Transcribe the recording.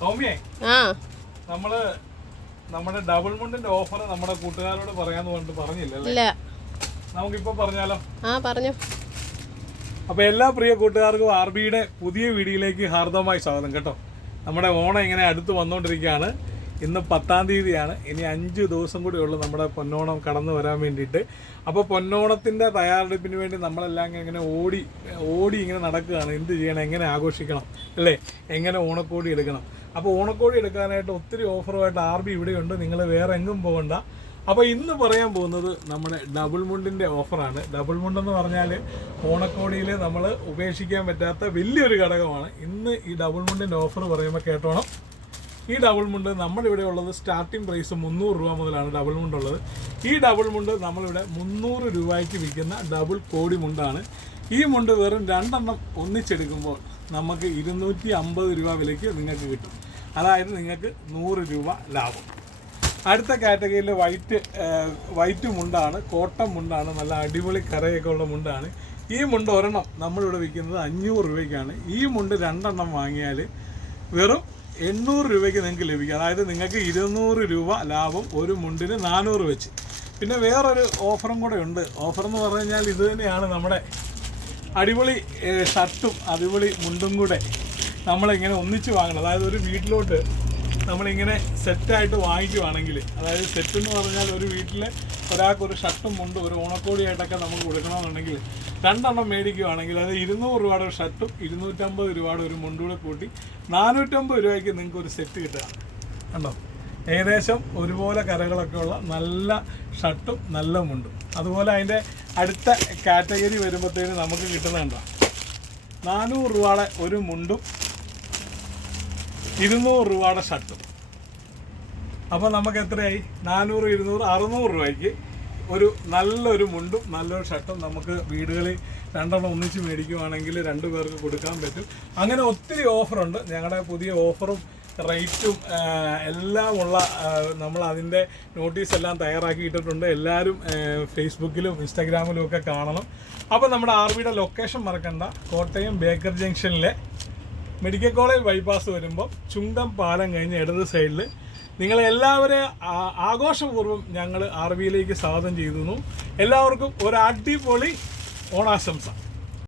സൗമ്യേ, നമ്മള് നമ്മുടെ double മുണ്ടിന്റെ offer നമ്മുടെ കൂട്ടുകാരോട് പറയാന്ന് പറഞ്ഞിട്ട് പറഞ്ഞില്ല. നമുക്കിപ്പോ പറഞ്ഞാലോ? പറഞ്ഞു. അപ്പൊ എല്ലാ പ്രിയ കൂട്ടുകാർക്കും RBയുടെ പുതിയ വീഡിയോയിലേക്ക് ഹാർദവമായി സ്വാഗതം കേട്ടോ. നമ്മുടെ ഓണം ഇങ്ങനെ അടുത്ത് വന്നുകൊണ്ടിരിക്കുകയാണ്. ഇന്ന് 10-ാം തീയതിയാണ്. ഇനി 5 ദിവസം കൂടി ഉള്ളു നമ്മുടെ പൊന്നോണം കടന്നു വരാൻ വേണ്ടിയിട്ട്. അപ്പോൾ പൊന്നോണത്തിൻ്റെ തയ്യാറെടുപ്പിന് വേണ്ടി നമ്മളെല്ലാം ഇങ്ങനെ ഓടി ഇങ്ങനെ നടക്കുകയാണ്. എന്ത് ചെയ്യണം, എങ്ങനെ ആഘോഷിക്കണം അല്ലേ, എങ്ങനെ ഓണക്കോടി എടുക്കണം. അപ്പോൾ ഓണക്കോടി എടുക്കാനായിട്ട് ഒത്തിരി ഓഫറുമായിട്ട് RB ഇവിടെയുണ്ട്. നിങ്ങൾ വേറെ എങ്ങും പോകണ്ട. അപ്പോൾ ഇന്ന് പറയാൻ പോകുന്നത് നമ്മുടെ ഡബിൾ മുണ്ടിൻ്റെ ഓഫറാണ്. ഡബിൾ മുണ്ടെന്ന് പറഞ്ഞാൽ ഓണക്കോടിയിൽ നമ്മൾ ഉപേക്ഷിക്കാൻ പറ്റാത്ത വലിയൊരു ഘടകമാണ്. ഇന്ന് ഈ ഡബിൾ മുണ്ടിൻ്റെ ഓഫർ പറയുമ്പോൾ കേട്ടോണം. ഈ ഡബിൾ മുണ്ട് നമ്മളിവിടെ ഉള്ളത് സ്റ്റാർട്ടിംഗ് പ്രൈസ് 300 രൂപ മുതലാണ് ഡബിൾ മുണ്ടുള്ളത്. ഈ ഡബിൾ മുണ്ട് നമ്മളിവിടെ 300 രൂപയ്ക്ക് വിൽക്കുന്ന ഡബിൾ കോടി മുണ്ടാണ്. ഈ മുണ്ട് വെറും 2 എണ്ണം ഒന്നിച്ചെടുക്കുമ്പോൾ നമുക്ക് 250 രൂപ വിലയ്ക്ക് നിങ്ങൾക്ക് കിട്ടും. അതായത് നിങ്ങൾക്ക് 100 രൂപ ലാഭം. അടുത്ത കാറ്റഗറിയിൽ വൈറ്റ് മുണ്ടാണ്, കോട്ടൺ മുണ്ടാണ്, നല്ല അടിപൊളി കരയൊക്കെ ഉള്ള മുണ്ടാണ്. ഈ മുണ്ട് ഒരെണ്ണം നമ്മളിവിടെ വിൽക്കുന്നത് 500 രൂപയ്ക്കാണ്. ഈ മുണ്ട് 2 എണ്ണം വാങ്ങിയാൽ വെറും 800 രൂപയ്ക്ക് നിങ്ങൾക്ക് ലഭിക്കും. അതായത് നിങ്ങൾക്ക് 200 രൂപ ലാഭം, ഒരു മുണ്ടിന് 400 വെച്ച്. പിന്നെ വേറൊരു ഓഫറും കൂടെ ഉണ്ട്. ഓഫർ എന്ന് പറഞ്ഞു കഴിഞ്ഞാൽ ഇത് തന്നെയാണ്. നമ്മുടെ അടിപൊളി ഷർട്ടും അടിപൊളി മുണ്ടും കൂടെ നമ്മളിങ്ങനെ ഒന്നിച്ച് വാങ്ങണം. അതായത് ഒരു വീട്ടിലോട്ട് നമ്മളിങ്ങനെ സെറ്റായിട്ട് വാങ്ങിക്കുവാണെങ്കിൽ, അതായത് സെറ്റ് എന്ന് പറഞ്ഞാൽ ഒരു വീട്ടിൽ ഒരാൾക്കൊരു ഷർട്ടും മുണ്ടും ഒരു ഓണക്കോടിയായിട്ടൊക്കെ നമുക്ക് കൊടുക്കണമെന്നുണ്ടെങ്കിൽ 2 എണ്ണം മേടിക്കുകയാണെങ്കിൽ അത് 200 രൂപയുടെ ഒരു ഷർട്ടും 250 രൂപയുടെ ഒരു മുണ്ടൂടെ കൂട്ടി 450 രൂപയ്ക്ക് നിങ്ങൾക്ക് ഒരു സെറ്റ് കിട്ടുക കണ്ടോ. ഏകദേശം ഒരുപോലെ കരകളൊക്കെ ഉള്ള നല്ല ഷർട്ടും നല്ല മുണ്ടും. അതുപോലെ അതിൻ്റെ അടുത്ത കാറ്റഗറി വരുമ്പോഴത്തേന് നമുക്ക് കിട്ടുന്നുണ്ടോ 400 രൂപയുടെ ഒരു മുണ്ടും 200 രൂപയുടെ ഷർട്ടും. അപ്പോൾ നമുക്ക് എത്രയായി? 400, 200, 600 രൂപയ്ക്ക് ഒരു നല്ലൊരു മുണ്ടും നല്ലൊരു ഷർട്ടും നമുക്ക് വീടുകളിൽ 2 എണ്ണം ഒന്നിച്ച് മേടിക്കുവാണെങ്കിൽ 2 പേർക്ക് കൊടുക്കാൻ പറ്റും. അങ്ങനെ ഒത്തിരി ഓഫറുണ്ട്. ഞങ്ങളുടെ പുതിയ ഓഫറും റേറ്റും എല്ലാം ഉള്ള നമ്മൾ അതിൻ്റെ നോട്ടീസ് എല്ലാം തയ്യാറാക്കിയിട്ടിട്ടുണ്ട്. എല്ലാവരും ഫേസ്ബുക്കിലും ഇൻസ്റ്റാഗ്രാമിലും ഒക്കെ കാണണം. അപ്പോൾ നമ്മുടെ RBയുടെ ലൊക്കേഷൻ മറക്കണ്ട. കോട്ടയം ബേക്കർ ജംഗ്ഷനിലെ മെഡിക്കൽ കോളേജ് ബൈപ്പാസ് വരുമ്പോൾ ചുങ്കം പാലം കഴിഞ്ഞ് ഇടത് സൈഡിൽ നിങ്ങളെല്ലാവരെയും ആഘോഷപൂർവ്വം ഞങ്ങൾ RBയിലേക്ക് സ്വാഗതം ചെയ്യുന്നു. എല്ലാവർക്കും ഒരു അടിപൊളി ഓണാശംസ.